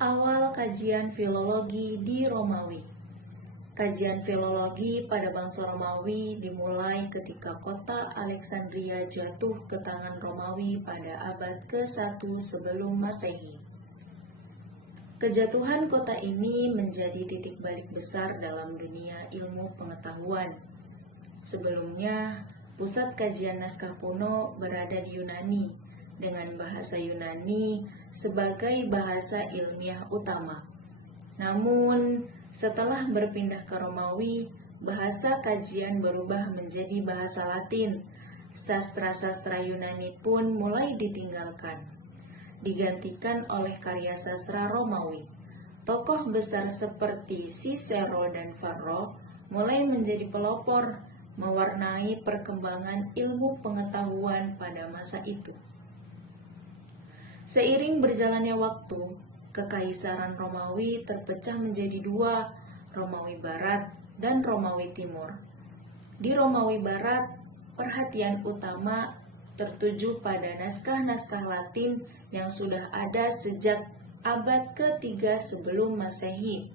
Awal kajian filologi di Romawi. Kajian filologi pada bangsa Romawi dimulai ketika kota Alexandria jatuh ke tangan Romawi pada abad ke-1 sebelum Masehi. Kejatuhan kota ini menjadi titik balik besar dalam dunia ilmu pengetahuan. Sebelumnya, pusat kajian naskah kuno berada di Yunani, dengan bahasa Yunani sebagai bahasa ilmiah utama. Namun, setelah berpindah ke Romawi, bahasa kajian berubah menjadi bahasa Latin. Sastra-sastra Yunani pun mulai ditinggalkan, digantikan oleh karya sastra Romawi. Tokoh besar seperti Cicero dan Varro mulai menjadi pelopor, mewarnai perkembangan ilmu pengetahuan pada masa itu. Seiring berjalannya waktu, Kekaisaran Romawi terpecah menjadi dua, Romawi Barat dan Romawi Timur. Di Romawi Barat, perhatian utama tertuju pada naskah-naskah Latin yang sudah ada sejak abad ke-3 sebelum Masehi.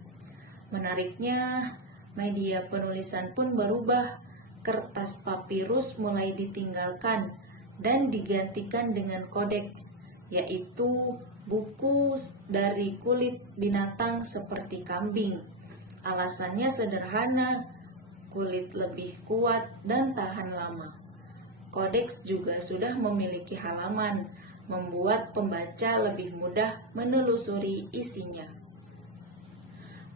Menariknya, media penulisan pun berubah. Kertas papirus mulai ditinggalkan dan digantikan dengan kodeks, yaitu buku dari kulit binatang seperti kambing. Alasannya sederhana, kulit lebih kuat dan tahan lama. Kodeks juga sudah memiliki halaman, membuat pembaca lebih mudah menelusuri isinya.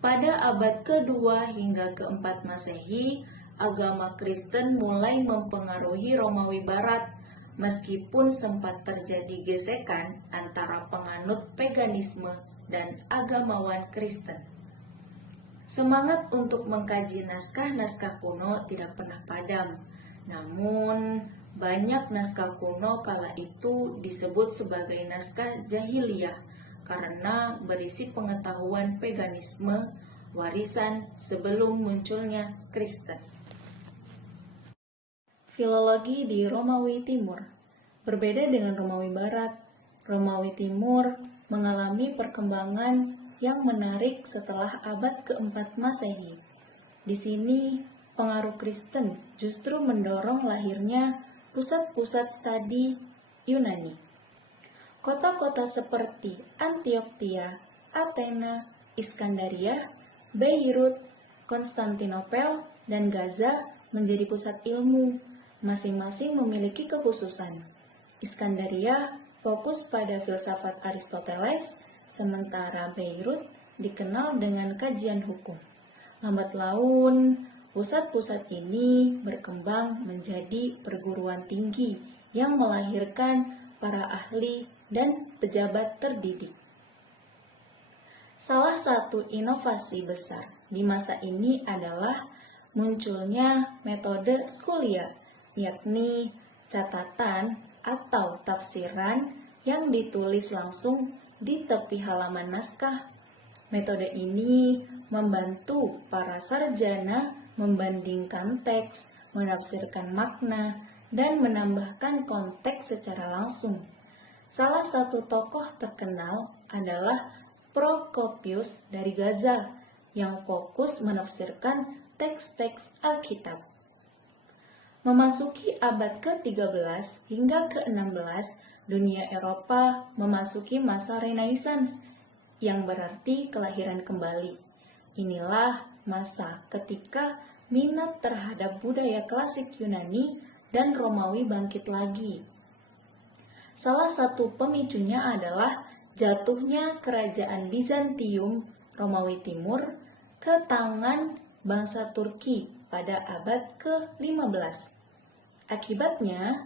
Pada abad ke-2 hingga ke-4 Masehi, agama Kristen mulai mempengaruhi Romawi Barat, meskipun sempat terjadi gesekan antara penganut paganisme dan agamawan Kristen. Semangat untuk mengkaji naskah-naskah kuno tidak pernah padam, namun banyak naskah kuno kala itu disebut sebagai naskah jahiliyah karena berisi pengetahuan paganisme, warisan sebelum munculnya Kristen. Filologi di Romawi Timur. Berbeda dengan Romawi Barat, Romawi Timur mengalami perkembangan yang menarik setelah abad ke-4 Masehi. Di sini, pengaruh Kristen justru mendorong lahirnya pusat-pusat studi Yunani. Kota-kota seperti Antiokhia, Athena, Iskandaria, Beirut, Konstantinopel, dan Gaza menjadi pusat ilmu. Masing-masing memiliki kekhususan. Iskandaria fokus pada filsafat Aristoteles, sementara Beirut dikenal dengan kajian hukum. Lambat laun, pusat-pusat ini berkembang menjadi perguruan tinggi yang melahirkan para ahli dan pejabat terdidik. Salah satu inovasi besar di masa ini adalah munculnya metode Scolia, yakni catatan atau tafsiran yang ditulis langsung di tepi halaman naskah. Metode ini membantu para sarjana membandingkan teks, menafsirkan makna, dan menambahkan konteks secara langsung. Salah satu tokoh terkenal adalah Prokopius dari Gaza yang fokus menafsirkan teks-teks Alkitab. Memasuki abad ke-13 hingga ke-16, dunia Eropa memasuki masa Renaissance, yang berarti kelahiran kembali. Inilah masa ketika minat terhadap budaya klasik Yunani dan Romawi bangkit lagi. Salah satu pemicunya adalah jatuhnya kerajaan Bizantium Romawi Timur ke tangan bangsa Turki pada abad ke-15. Akibatnya,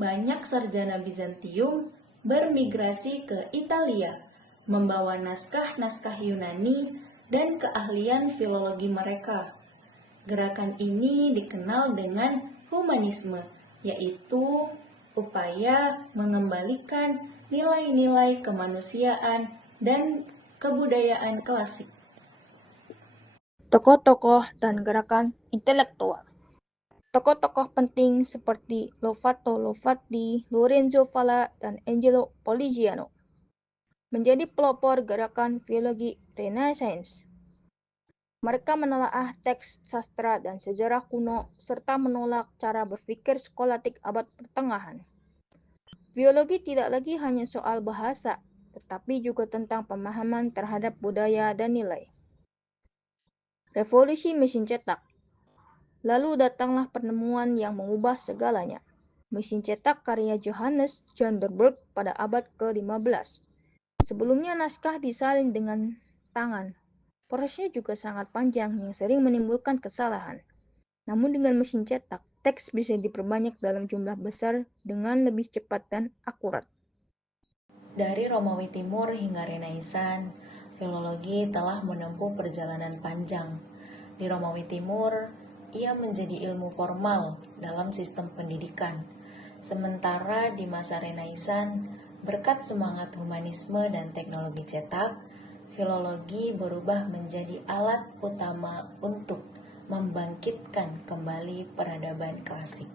banyak sarjana Bizantium bermigrasi ke Italia, membawa naskah-naskah Yunani dan keahlian filologi mereka. Gerakan ini dikenal dengan humanisme, yaitu upaya mengembalikan nilai-nilai kemanusiaan dan kebudayaan klasik. Tokoh-tokoh dan gerakan intelektual. Tokoh-tokoh penting seperti Lovato Lovati, Lorenzo Valla, dan Angelo Poligiano menjadi pelopor gerakan filologi Renaissance. Mereka menelaah teks sastra dan sejarah kuno serta menolak cara berpikir skolatik abad pertengahan. Filologi tidak lagi hanya soal bahasa, tetapi juga tentang pemahaman terhadap budaya dan nilai. Revolusi mesin cetak. Lalu datanglah penemuan yang mengubah segalanya. Mesin cetak karya Johannes Gutenberg pada abad ke-15. Sebelumnya naskah disalin dengan tangan. Prosesnya juga sangat panjang yang sering menimbulkan kesalahan. Namun dengan mesin cetak, teks bisa diperbanyak dalam jumlah besar dengan lebih cepat dan akurat. Dari Romawi Timur hingga Renaissance, filologi telah menempuh perjalanan panjang. Di Romawi Timur, ia menjadi ilmu formal dalam sistem pendidikan. Sementara di masa Renaissance, berkat semangat humanisme dan teknologi cetak, filologi berubah menjadi alat utama untuk membangkitkan kembali peradaban klasik.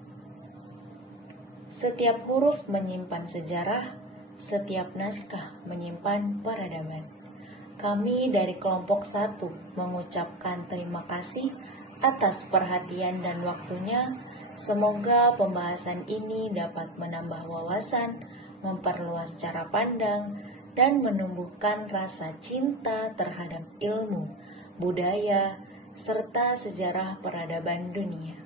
Setiap huruf menyimpan sejarah, setiap naskah menyimpan peradaban. Kami dari kelompok 1 mengucapkan terima kasih atas perhatian dan waktunya. Semoga pembahasan ini dapat menambah wawasan, memperluas cara pandang, dan menumbuhkan rasa cinta terhadap ilmu, budaya, serta sejarah peradaban dunia.